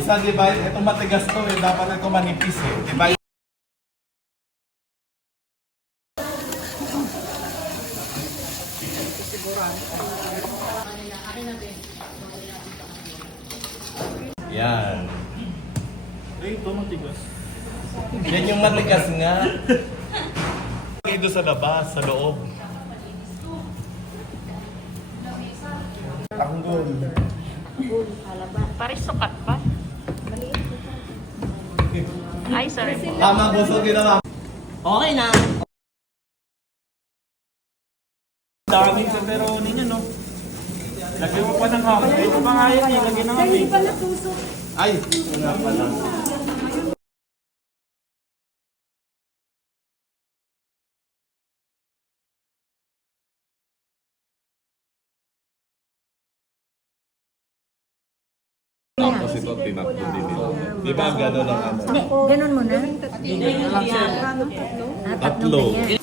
Isa divide, itong matigas to eh, dapat ito manipis eh. Divide. Yan. Ay, ito matigas. Yan yung matigas nga. Ito sa labas, sa loob. Tanggol. Paris sukat pa. Ay, sorry po. Tama, busog din naman. Okay na. Daming pepperoni niya, no? Lagyan mo pa ng hangin. Ito pa nga yan, lagyan ng hangin. Ay, nga pala. Tapos ito, tinakbo din nila. Di ba gano'n ang ano? Hindi, ganun mo na. Hindi na lang, sir. Tatlo. Tatlo.